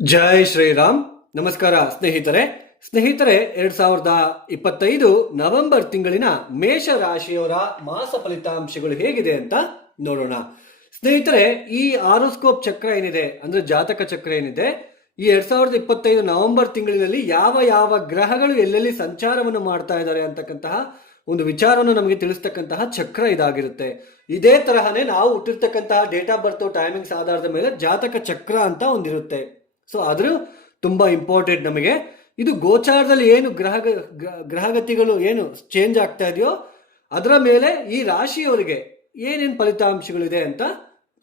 ಜೈ ಶ್ರೀರಾಮ್. ನಮಸ್ಕಾರ ಸ್ನೇಹಿತರೆ. ಸ್ನೇಹಿತರೆ, ಎರಡ್ ಸಾವಿರದ ಇಪ್ಪತ್ತೈದು ನವೆಂಬರ್ ತಿಂಗಳಿನ ಮೇಷ ರಾಶಿಯವರ ಮಾಸ ಫಲಿತಾಂಶಗಳು ಹೇಗಿದೆ ಅಂತ ನೋಡೋಣ. ಸ್ನೇಹಿತರೆ, ಈ ಆರೋಸ್ಕೋಪ್ ಚಕ್ರ ಏನಿದೆ, ಅಂದ್ರೆ ಜಾತಕ ಚಕ್ರ ಏನಿದೆ, ಈ ಎರಡ್ ಸಾವಿರದ ಇಪ್ಪತ್ತೈದು ನವೆಂಬರ್ ತಿಂಗಳಿನಲ್ಲಿ ಯಾವ ಯಾವ ಗ್ರಹಗಳು ಎಲ್ಲೆಲ್ಲಿ ಸಂಚಾರವನ್ನು ಮಾಡ್ತಾ ಇದ್ದಾರೆ ಅಂತಕ್ಕಂತಹ ಒಂದು ವಿಚಾರವನ್ನು ನಮಗೆ ತಿಳಿಸ್ತಕ್ಕಂತಹ ಚಕ್ರ ಇದಾಗಿರುತ್ತೆ. ಇದೇ ತರಹನೇ ನಾವು ಹುಟ್ಟಿರ್ತಕ್ಕಂತಹ ಡೇಟ್ ಆಫ್ ಬರ್ತ್, ಟೈಮಿಂಗ್ಸ್, ಆಧಾರದ ಮೇಲೆ ಜಾತಕ ಚಕ್ರ ಅಂತ ಒಂದಿರುತ್ತೆ. ಸೊ ಆದರೂ ತುಂಬಾ ಇಂಪಾರ್ಟೆಂಟ್ ನಮಗೆ. ಇದು ಗೋಚಾರದಲ್ಲಿ ಏನು ಗ್ರಹ ಗ್ರಹಗತಿಗಳು ಏನು ಚೇಂಜ್ ಆಗ್ತಾ ಇದೆಯೋ, ಅದರ ಮೇಲೆ ಈ ರಾಶಿಯವರಿಗೆ ಏನೇನು ಫಲಿತಾಂಶಗಳಿದೆ ಅಂತ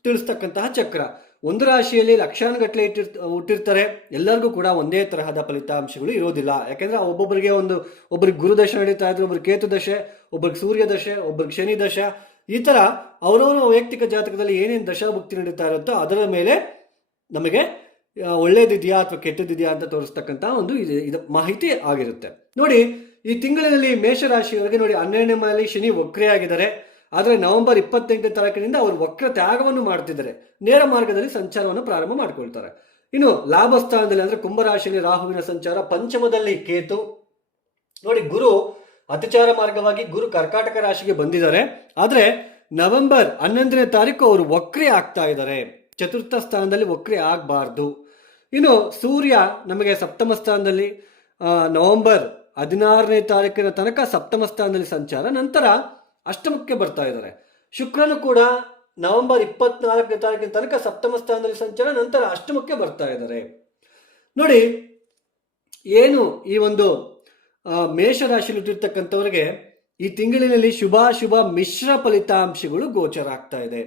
ತಿಳಿಸ್ತಕ್ಕಂತಹ ಚಕ್ರ. ಒಂದು ರಾಶಿಯಲ್ಲಿ ಲಕ್ಷಾನುಗಟ್ಟಲೆ ಇಟ್ಟಿರ್, ಹುಟ್ಟಿರ್ತಾರೆ. ಎಲ್ಲರಿಗೂ ಕೂಡ ಒಂದೇ ತರಹದ ಫಲಿತಾಂಶಗಳು ಇರೋದಿಲ್ಲ. ಯಾಕೆಂದ್ರೆ ಒಬ್ಬೊಬ್ಬರಿಗೆ ಒಂದು ಒಬ್ಬರಿಗೆ ಗುರು ದಶೆ ನಡೀತಾ ಇದ್ರೆ ಒಬ್ರಿಗೆ ಕೇತು ದಶೆ ಒಬ್ಬರಿಗೆ ಸೂರ್ಯ ದಶೆ ಒಬ್ಬರಿಗೆ ಶನಿ ದಶೆ, ಈ ಥರ ಅವರವರ ವೈಯಕ್ತಿಕ ಜಾತಕದಲ್ಲಿ ಏನೇನು ದಶಾಭುಕ್ತಿ ನಡೀತಾ ಇರುತ್ತೋ ಅದರ ಮೇಲೆ ನಮಗೆ ಒಳ್ಳೇದಿದೆಯಾ ಅಥವಾ ಕೆಟ್ಟದಿದೆಯಾ ಅಂತ ತೋರಿಸ್ತಕ್ಕಂಥ ಒಂದು ಇದು ಇದು ಮಾಹಿತಿ ಆಗಿರುತ್ತೆ. ನೋಡಿ, ಈ ತಿಂಗಳಿನಲ್ಲಿ ಮೇಷರಾಶಿಯವರಿಗೆ ನೋಡಿ, ಹನ್ನೆರಡನೇ ಮನೆಯಲ್ಲಿ ಶನಿ ವಕ್ರೆಯಾಗಿದ್ದಾರೆ. ಆದರೆ ನವೆಂಬರ್ ಇಪ್ಪತ್ತೆಂಟನೇ ತಾರೀಕಿನಿಂದ ಅವರು ವಕ್ರ ತ್ಯಾಗವನ್ನು ಮಾಡ್ತಿದ್ದಾರೆ. ನೇರ ಮಾರ್ಗದಲ್ಲಿ ಸಂಚಾರವನ್ನು ಪ್ರಾರಂಭ ಮಾಡ್ಕೊಳ್ತಾರೆ. ಇನ್ನು ಲಾಭ ಸ್ಥಾನದಲ್ಲಿ ಅಂದ್ರೆ ಕುಂಭರಾಶಿಯಲ್ಲಿ ರಾಹುವಿನ ಸಂಚಾರ, ಪಂಚಮದಲ್ಲಿ ಕೇತು. ನೋಡಿ, ಗುರು ಅತಿಚಾರ ಮಾರ್ಗವಾಗಿ ಗುರು ಕರ್ಕಾಟಕ ರಾಶಿಗೆ ಬಂದಿದ್ದಾರೆ. ಆದರೆ ನವೆಂಬರ್ ಹನ್ನೊಂದನೇ ತಾರೀಕು ಅವರು ವಕ್ರೆ ಆಗ್ತಾ ಇದ್ದಾರೆ. ಚತುರ್ಥ ಸ್ಥಾನದಲ್ಲಿ ವಕ್ರಿ ಆಗಬಾರ್ದು. ಇನ್ನು ಸೂರ್ಯ ನಮಗೆ ಸಪ್ತಮ ಸ್ಥಾನದಲ್ಲಿ ನವೆಂಬರ್ ಹದಿನಾರನೇ ತಾರೀಕಿನ ತನಕ ಸಪ್ತಮ ಸ್ಥಾನದಲ್ಲಿ ಸಂಚಾರ. ನಂತರ ಅಷ್ಟಮಕ್ಕೆ ಬರ್ತಾ ಇದ್ದಾರೆ. ಶುಕ್ರನು ಕೂಡ ನವೆಂಬರ್ ಇಪ್ಪತ್ನಾಲ್ಕನೇ ತಾರೀಕಿನ ತನಕ ಸಪ್ತಮ ಸ್ಥಾನದಲ್ಲಿ ಸಂಚಾರ, ನಂತರ ಅಷ್ಟಮಕ್ಕೆ ಬರ್ತಾ ಇದ್ದಾರೆ. ನೋಡಿ, ಏನು ಈ ಒಂದು ಮೇಷ ಮೇಷರಾಶಿಯಲ್ಲಿ ಹುಟ್ಟಿರ್ತಕ್ಕಂಥವ್ರಿಗೆ ಈ ತಿಂಗಳಿನಲ್ಲಿ ಶುಭಾಶುಭ ಮಿಶ್ರ ಫಲಿತಾಂಶಗಳು ಗೋಚರ ಆಗ್ತಾ ಇದೆ.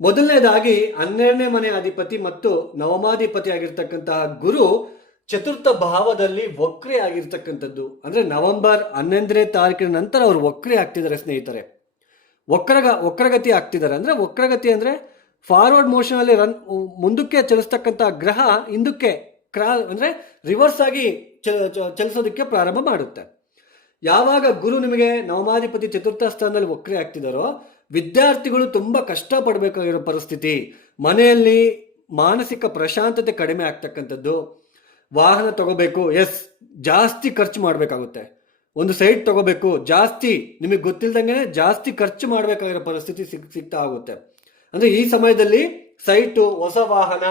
ಮೊದಲನೇದಾಗಿ ಹನ್ನೆರಡನೇ ಮನೆ ಅಧಿಪತಿ ಮತ್ತು ನವಮಾಧಿಪತಿ ಆಗಿರ್ತಕ್ಕಂತಹ ಗುರು ಚತುರ್ಥ ಭಾವದಲ್ಲಿ ವಕ್ರಿ ಆಗಿರ್ತಕ್ಕಂಥದ್ದು. ಅಂದ್ರೆ ನವೆಂಬರ್ ಹನ್ನೊಂದನೇ ತಾರೀಕಿನ ನಂತರ ಅವರು ವಕ್ರಿ ಆಗ್ತಿದ್ದಾರೆ ಸ್ನೇಹಿತರೆ. ವಕ್ರಗ, ವಕ್ರಗತಿ ಆಗ್ತಿದ್ದಾರೆ. ಅಂದ್ರೆ ವಕ್ರಗತಿ ಅಂದ್ರೆ ಫಾರ್ವರ್ಡ್ ಮೋಷನಲ್ಲಿ ರನ್ ಮುಂದಕ್ಕೆ ಚಲಿಸ್ತಕ್ಕಂಥ ಗ್ರಹ ಹಿಂದಕ್ಕೆ ಕ್ರಾ, ಅಂದ್ರೆ ರಿವರ್ಸ್ ಆಗಿ ಚಲಿಸೋದಕ್ಕೆ ಪ್ರಾರಂಭ ಮಾಡುತ್ತೆ. ಯಾವಾಗ ಗುರು ನಿಮಗೆ ನವಮಾಧಿಪತಿ ಚತುರ್ಥ ಸ್ಥಾನದಲ್ಲಿ ವಕ್ರಿ ಆಗ್ತಿದಾರೋ ವಿದ್ಯಾರ್ಥಿಗಳು ತುಂಬ ಕಷ್ಟ ಪಡಬೇಕಾಗಿರೋ ಪರಿಸ್ಥಿತಿ. ಮನೆಯಲ್ಲಿ ಮಾನಸಿಕ ಪ್ರಶಾಂತತೆ ಕಡಿಮೆ ಆಗ್ತಕ್ಕಂಥದ್ದು. ವಾಹನ ತಗೋಬೇಕು ಎಸ್ ಜಾಸ್ತಿ ಖರ್ಚು ಮಾಡಬೇಕಾಗುತ್ತೆ. ಒಂದು ಸೈಟ್ ತಗೋಬೇಕು, ಜಾಸ್ತಿ, ನಿಮಗೆ ಗೊತ್ತಿಲ್ದಂಗೆ ಜಾಸ್ತಿ ಖರ್ಚು ಮಾಡಬೇಕಾಗಿರೋ ಪರಿಸ್ಥಿತಿ ಸಿಕ್ ಸಿಗ್ತಾ ಆಗುತ್ತೆ. ಅಂದ್ರೆ ಈ ಸಮಯದಲ್ಲಿ ಸೈಟು, ಹೊಸ ವಾಹನ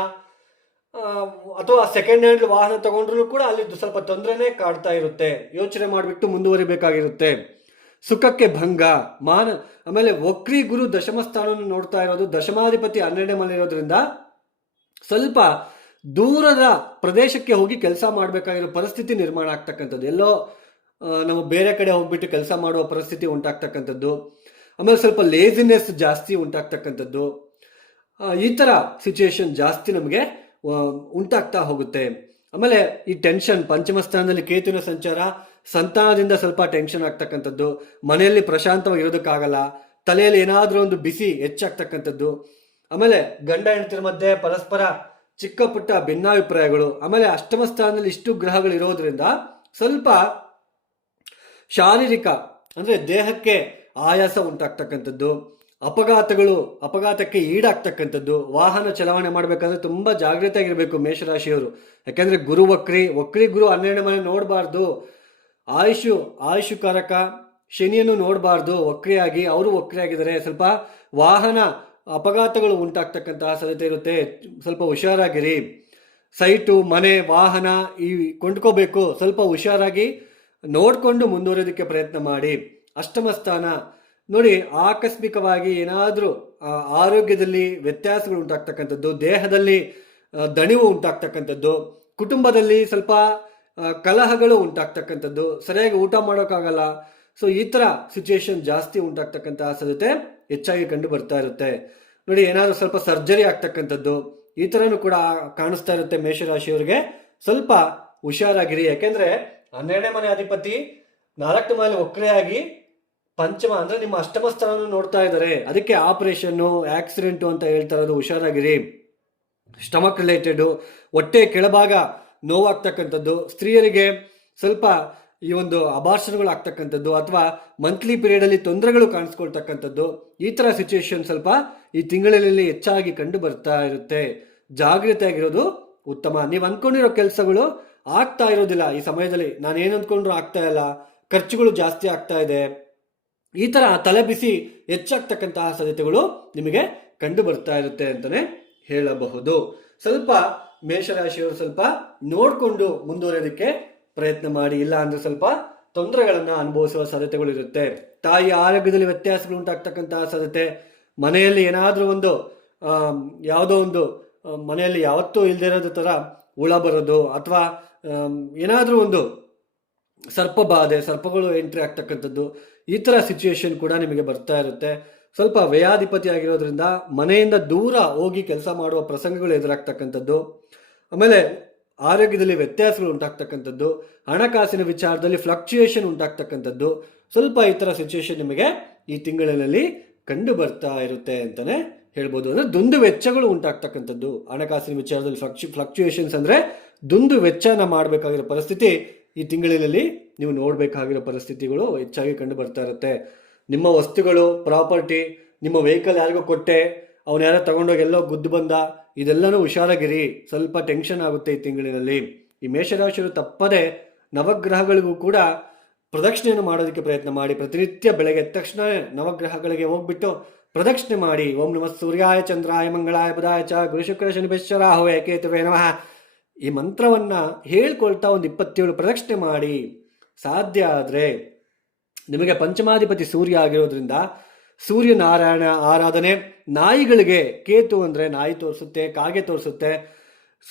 ಅಥವಾ ಸೆಕೆಂಡ್ ಹ್ಯಾಂಡ್ ವಾಹನ ತಗೊಂಡ್ರು ಕೂಡ ಅಲ್ಲಿ ಸ್ವಲ್ಪ ತೊಂದರೆನೇ ಕಾಡ್ತಾ ಇರುತ್ತೆ. ಯೋಚನೆ ಮಾಡಿಬಿಟ್ಟು ಮುಂದುವರಿಬೇಕಾಗಿರುತ್ತೆ. ಸುಖಕ್ಕೆ ಭಂಗ. ಮಾನ, ಆಮೇಲೆ ವಕ್ರಿ ಗುರು ದಶಮ ಸ್ಥಾನವನ್ನು ನೋಡ್ತಾ ಇರೋದು, ದಶಮಾಧಿಪತಿ ಹನ್ನೆರಡನೇ ಮನೆ ಇರೋದ್ರಿಂದ ಸ್ವಲ್ಪ ದೂರದ ಪ್ರದೇಶಕ್ಕೆ ಹೋಗಿ ಕೆಲಸ ಮಾಡಬೇಕಾಗಿರೋ ಪರಿಸ್ಥಿತಿ ನಿರ್ಮಾಣ ಆಗ್ತಕ್ಕಂಥದ್ದು. ಎಲ್ಲೋ ನಾವು ಬೇರೆ ಕಡೆ ಹೋಗ್ಬಿಟ್ಟು ಕೆಲಸ ಮಾಡುವ ಪರಿಸ್ಥಿತಿ ಉಂಟಾಗ್ತಕ್ಕಂಥದ್ದು. ಆಮೇಲೆ ಸ್ವಲ್ಪ ಲೇಸಿನೆಸ್ ಜಾಸ್ತಿ ಉಂಟಾಗ್ತಕ್ಕಂಥದ್ದು. ಈ ಥರ ಸಿಚುಯೇಷನ್ ಜಾಸ್ತಿ ನಮಗೆ ಉಂಟಾಗ್ತಾ ಹೋಗುತ್ತೆ. ಆಮೇಲೆ ಈ ಟೆನ್ಷನ್ ಪಂಚಮ ಸ್ಥಾನದಲ್ಲಿ ಕೇತುವಿನ ಸಂಚಾರ ಸಂತಾನದಿಂದ ಸ್ವಲ್ಪ ಟೆನ್ಷನ್ ಆಗ್ತಕ್ಕಂಥದ್ದು, ಮನೆಯಲ್ಲಿ ಪ್ರಶಾಂತವಾಗಿ ಇರೋದಕ್ಕಾಗಲ್ಲ ತಲೆಯಲ್ಲಿ ಏನಾದರೂ ಒಂದು ಬಿಸಿ ಹೆಚ್ಚಾಗ್ತಕ್ಕಂಥದ್ದು, ಆಮೇಲೆ ಗಂಡ ಹೆಂಡತಿರ ಮಧ್ಯೆ ಪರಸ್ಪರ ಚಿಕ್ಕ ಪುಟ್ಟ ಭಿನ್ನಾಭಿಪ್ರಾಯಗಳು, ಆಮೇಲೆ ಅಷ್ಟಮ ಸ್ಥಾನದಲ್ಲಿ ಇಷ್ಟು ಗ್ರಹಗಳು ಇರೋದ್ರಿಂದ ಸ್ವಲ್ಪ ಶಾರೀರಿಕ ಅಂದ್ರೆ ದೇಹಕ್ಕೆ ಆಯಾಸ ಉಂಟಾಗ್ತಕ್ಕಂಥದ್ದು, ಅಪಘಾತಗಳು, ಅಪಘಾತಕ್ಕೆ ಈಡಾಗ್ತಕ್ಕಂಥದ್ದು, ವಾಹನ ಚಲಾವಣೆ ಮಾಡಬೇಕಾದ್ರೆ ತುಂಬಾ ಜಾಗೃತಿಯಾಗಿರ್ಬೇಕು ಮೇಷರಾಶಿಯವರು. ಯಾಕಂದ್ರೆ ಗುರು ವಕ್ರಿ ವಕ್ರಿ ಗುರು ಹನ್ನೆರಡು ಮನೆ ನೋಡಬಾರ್ದು. ಆಯುಷು ಆಯುಷುಕಾರಕ ಶನಿಯನ್ನು ನೋಡಬಾರ್ದು ವಕ್ರಿಯಾಗಿ ಅವರು ವಕ್ರಿಯಾಗಿದ್ದಾರೆ ಸ್ವಲ್ಪ ವಾಹನ ಅಪಘಾತಗಳು ಉಂಟಾಗ್ತಕ್ಕಂತಹ ಸಾಧ್ಯತೆ ಇರುತ್ತೆ. ಸ್ವಲ್ಪ ಹುಷಾರಾಗಿರಿ. ಸೈಟು, ಮನೆ, ವಾಹನ ಈ ಕೊಂಡ್ಕೋಬೇಕು. ಸ್ವಲ್ಪ ಹುಷಾರಾಗಿ ನೋಡಿಕೊಂಡು ಮುಂದುವರಿಯೋದಕ್ಕೆ ಪ್ರಯತ್ನ ಮಾಡಿ. ಅಷ್ಟಮ ಸ್ಥಾನ. ನೋಡಿ, ಆಕಸ್ಮಿಕವಾಗಿ ಏನಾದರೂ ಆರೋಗ್ಯದಲ್ಲಿ ವ್ಯತ್ಯಾಸಗಳು ಉಂಟಾಗ್ತಕ್ಕಂಥದ್ದು, ದೇಹದಲ್ಲಿ ದಣಿವು ಉಂಟಾಗ್ತಕ್ಕಂಥದ್ದು, ಕುಟುಂಬದಲ್ಲಿ ಸ್ವಲ್ಪ ಕಲಹಗಳು ಉಂಟಾಗ್ತಕ್ಕಂಥದ್ದು. ಸರಿಯಾಗಿ ಊಟ ಮಾಡೋಕ್ಕಾಗಲ್ಲ. ಸೊ ಈ ಥರ ಸಿಚುಯೇಷನ್ ಜಾಸ್ತಿ ಉಂಟಾಗ್ತಕ್ಕಂಥ ಸಾಧ್ಯತೆ ಹೆಚ್ಚಾಗಿ ಕಂಡು ಬರ್ತಾ ಇರುತ್ತೆ. ನೋಡಿ, ಏನಾದರೂ ಸ್ವಲ್ಪ ಸರ್ಜರಿ ಆಗ್ತಕ್ಕಂಥದ್ದು. ಈ ಥರನೂ ಕೂಡ ಕಾಣಿಸ್ತಾ ಇರುತ್ತೆ ಮೇಷರಾಶಿಯವರಿಗೆ. ಸ್ವಲ್ಪ ಹುಷಾರಾಗಿರಿ. ಯಾಕೆಂದ್ರೆ ಹನ್ನೆರಡನೇ ಮನೆ ಅಧಿಪತಿ ನಾಲ್ಕನೇ ಮನೆ ಒಕ್ಕರೆಯಾಗಿ ಪಂಚಮ ಅಂದ್ರೆ ನಿಮ್ಮ ಅಷ್ಟಮ ಸ್ಥಾನವನ್ನು ನೋಡ್ತಾ ಇದ್ದಾರೆ. ಅದಕ್ಕೆ ಆಪರೇಷನ್ನು ಆಕ್ಸಿಡೆಂಟು ಅಂತ ಹೇಳ್ತಾ ಇರೋದು ಹುಷಾರಾಗಿರಿ. ಸ್ಟಮಕ್ ರಿಲೇಟೆಡು ಹೊಟ್ಟೆ ಕೆಳಭಾಗ ನೋವಾಗ್ತಕ್ಕಂಥದ್ದು, ಸ್ತ್ರೀಯರಿಗೆ ಸ್ವಲ್ಪ ಈ ಒಂದು ಅಭಾಷಣಗಳು ಆಗ್ತಕ್ಕಂಥದ್ದು ಅಥವಾ ಮಂತ್ಲಿ ಪೀರಿಯಡ್ ಅಲ್ಲಿ ತೊಂದರೆಗಳು ಕಾಣಿಸ್ಕೊಳ್ತಕ್ಕಂಥದ್ದು, ಈ ತರ ಸಿಚುಯೇಷನ್ ಸ್ವಲ್ಪ ಈ ತಿಂಗಳಲ್ಲಿ ಹೆಚ್ಚಾಗಿ ಕಂಡು ಬರ್ತಾ ಇರುತ್ತೆ. ಜಾಗೃತಿ ಆಗಿರೋದು ಉತ್ತಮ. ನೀವು ಅನ್ಕೊಂಡಿರೋ ಕೆಲಸಗಳು ಆಗ್ತಾ ಇರೋದಿಲ್ಲ. ಈ ಸಮಯದಲ್ಲಿ ನಾನು ಏನು ಅಂದ್ಕೊಂಡ್ರು ಆಗ್ತಾ ಇಲ್ಲ, ಖರ್ಚುಗಳು ಜಾಸ್ತಿ ಆಗ್ತಾ ಇದೆ. ಈ ತರ ತಲೆ ಬಿಸಿ ಹೆಚ್ಚಾಗ್ತಕ್ಕಂತಹ ಸಾಧ್ಯತೆಗಳು ನಿಮಗೆ ಕಂಡು ಬರ್ತಾ ಇರುತ್ತೆ ಅಂತಲೇ ಹೇಳಬಹುದು. ಸ್ವಲ್ಪ ಮೇಷರಾಶಿಯವರು ಸ್ವಲ್ಪ ನೋಡಿಕೊಂಡು ಮುಂದುವರಿಯೋದಕ್ಕೆ ಪ್ರಯತ್ನ ಮಾಡಿ, ಇಲ್ಲ ಅಂದ್ರೆ ಸ್ವಲ್ಪ ತೊಂದರೆಗಳನ್ನು ಅನುಭವಿಸುವ ಸಾಧ್ಯತೆಗಳು ಇರುತ್ತೆ. ತಾಯಿ ಆರೋಗ್ಯದಲ್ಲಿ ವ್ಯತ್ಯಾಸಗಳು ಉಂಟಾಗ್ತಕ್ಕಂತಹ ಸಾಧ್ಯತೆ. ಮನೆಯಲ್ಲಿ ಏನಾದರೂ ಒಂದು ಯಾವುದೋ ಒಂದು ಮನೆಯಲ್ಲಿ ಯಾವತ್ತೂ ಇಲ್ಲದೆ ಇರೋದು ಥರ ಹುಳ ಬರೋದು ಅಥವಾ ಏನಾದರೂ ಒಂದು ಸರ್ಪ ಬಾಧೆ, ಸರ್ಪಗಳು ಎಂಟ್ರಿ ಆಗ್ತಕ್ಕಂಥದ್ದು, ಈ ಥರ ಸಿಚುವೇಶನ್ ಕೂಡ ನಿಮಗೆ ಬರ್ತಾ ಇರುತ್ತೆ. ಸ್ವಲ್ಪ ವ್ಯಯಾಧಿಪತಿ ಆಗಿರೋದ್ರಿಂದ ಮನೆಯಿಂದ ದೂರ ಹೋಗಿ ಕೆಲಸ ಮಾಡುವ ಪ್ರಸಂಗಗಳು ಎದುರಾಗ್ತಕ್ಕಂಥದ್ದು. ಆಮೇಲೆ ಆರೋಗ್ಯದಲ್ಲಿ ವ್ಯತ್ಯಾಸಗಳು ಉಂಟಾಗ್ತಕ್ಕಂಥದ್ದು. ಹಣಕಾಸಿನ ವಿಚಾರದಲ್ಲಿ ಫ್ಲಕ್ಚುಯೇಷನ್ ಉಂಟಾಗ್ತಕ್ಕಂಥದ್ದು. ಸ್ವಲ್ಪ ಈ ಥರ ಸಿಚುವೇಶನ್ ನಿಮಗೆ ಈ ತಿಂಗಳಿನಲ್ಲಿ ಕಂಡು ಬರ್ತಾ ಇರುತ್ತೆ ಅಂತಾನೆ ಹೇಳ್ಬೋದು. ಅಂದ್ರೆ ದುಂದು ವೆಚ್ಚಗಳು ಉಂಟಾಗ್ತಕ್ಕಂಥದ್ದು. ಹಣಕಾಸಿನ ವಿಚಾರದಲ್ಲಿ ಫ್ಲಕ್ಚು ಫ್ಲಕ್ಚುಯೇಷನ್ಸ್ ಅಂದ್ರೆ ದುಂದು ವೆಚ್ಚನ ಮಾಡಬೇಕಾಗಿರೋ ಪರಿಸ್ಥಿತಿ ಈ ತಿಂಗಳಿನಲ್ಲಿ ನೀವು ನೋಡಬೇಕಾಗಿರೋ ಪರಿಸ್ಥಿತಿಗಳು ಹೆಚ್ಚಾಗಿ ಕಂಡು ಬರ್ತಾ ಇರುತ್ತೆ. ನಿಮ್ಮ ವಸ್ತುಗಳು, ಪ್ರಾಪರ್ಟಿ, ನಿಮ್ಮ ವೆಹಿಕಲ್ ಯಾರಿಗೋ ಕೊಟ್ಟೆ, ಅವನು ಯಾರೋ ತಗೊಂಡೋಗಿ ಎಲ್ಲೋ ಗುದ್ದು ಬಂದ, ಇದೆಲ್ಲನೂ ಹುಷಾರಾಗಿರಿ. ಸ್ವಲ್ಪ ಟೆನ್ಷನ್ ಆಗುತ್ತೆ ಈ ತಿಂಗಳಿನಲ್ಲಿ. ಈ ಮೇಷರಾಶಿಯರು ತಪ್ಪದೆ ನವಗ್ರಹಗಳಿಗೂ ಕೂಡ ಪ್ರದಕ್ಷಿಣೆಯನ್ನು ಮಾಡೋದಕ್ಕೆ ಪ್ರಯತ್ನ ಮಾಡಿ. ಪ್ರತಿನಿತ್ಯ ಬೆಳಗ್ಗೆ ಎದ್ದ ತಕ್ಷಣ ನವಗ್ರಹಗಳಿಗೆ ಹೋಗ್ಬಿಟ್ಟು ಪ್ರದಕ್ಷಿಣೆ ಮಾಡಿ. ಓಂ ನಮಃ ಸೂರ್ಯಾಯ, ಚಂದ್ರಾಯ, ಮಂಗಳಾಯ, ಬುಧಾಯ ಚ, ಗುರು ಶುಕ್ರ ಶನಿಭೇಶ್ವರ ಹವೇ ಕೇತುವೆ, ನಮಃ. ಈ ಮಂತ್ರವನ್ನು ಹೇಳ್ಕೊಳ್ತಾ ಒಂದು ಇಪ್ಪತ್ತೇಳು ಪ್ರದಕ್ಷಿಣೆ ಮಾಡಿ. ಸಾಧ್ಯ ಆದರೆ ನಿಮಗೆ ಪಂಚಮಾಧಿಪತಿ ಸೂರ್ಯ ಆಗಿರೋದ್ರಿಂದ ಸೂರ್ಯನಾರಾಯಣ ಆರಾಧನೆ ನಾಯಿಗಳಿಗೆ ಕೇತು ಅಂದ್ರೆ ನಾಯಿ ತೋರಿಸುತ್ತೆ, ಕಾಗೆ ತೋರಿಸುತ್ತೆ.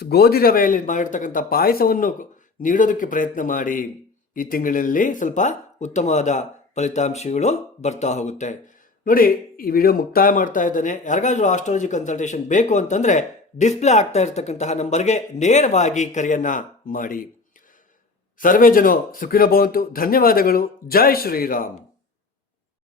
ಗೋಧಿ ರವೆಯಲ್ಲಿ ಮಾಡಿರ್ತಕ್ಕಂಥ ಪಾಯಸವನ್ನು ನೀಡೋದಕ್ಕೆ ಪ್ರಯತ್ನ ಮಾಡಿ. ಈ ತಿಂಗಳಲ್ಲಿ ಸ್ವಲ್ಪ ಉತ್ತಮವಾದ ಫಲಿತಾಂಶಗಳು ಬರ್ತಾ ಹೋಗುತ್ತೆ. ನೋಡಿ, ಈ ವಿಡಿಯೋ ಮುಕ್ತಾಯ ಮಾಡ್ತಾ ಇದ್ದಾನೆ. ಯಾರಿಗಾದ್ರೂ ಆಸ್ಟ್ರಾಲಜಿ ಕನ್ಸಲ್ಟೇಷನ್ ಬೇಕು ಅಂತಂದ್ರೆ ಡಿಸ್ಪ್ಲೇ ಆಗ್ತಾ ಇರತಕ್ಕಂತಹ ನಂಬರ್ಗೆ ನೇರವಾಗಿ ಕರೆಯನ್ನು ಮಾಡಿ. ಸರ್ವೇ ಜನ ಸುಖಿನ ಭವಂತು. ಧನ್ಯವಾದಗಳು. ಜೈ ಶ್ರೀರಾಮ್.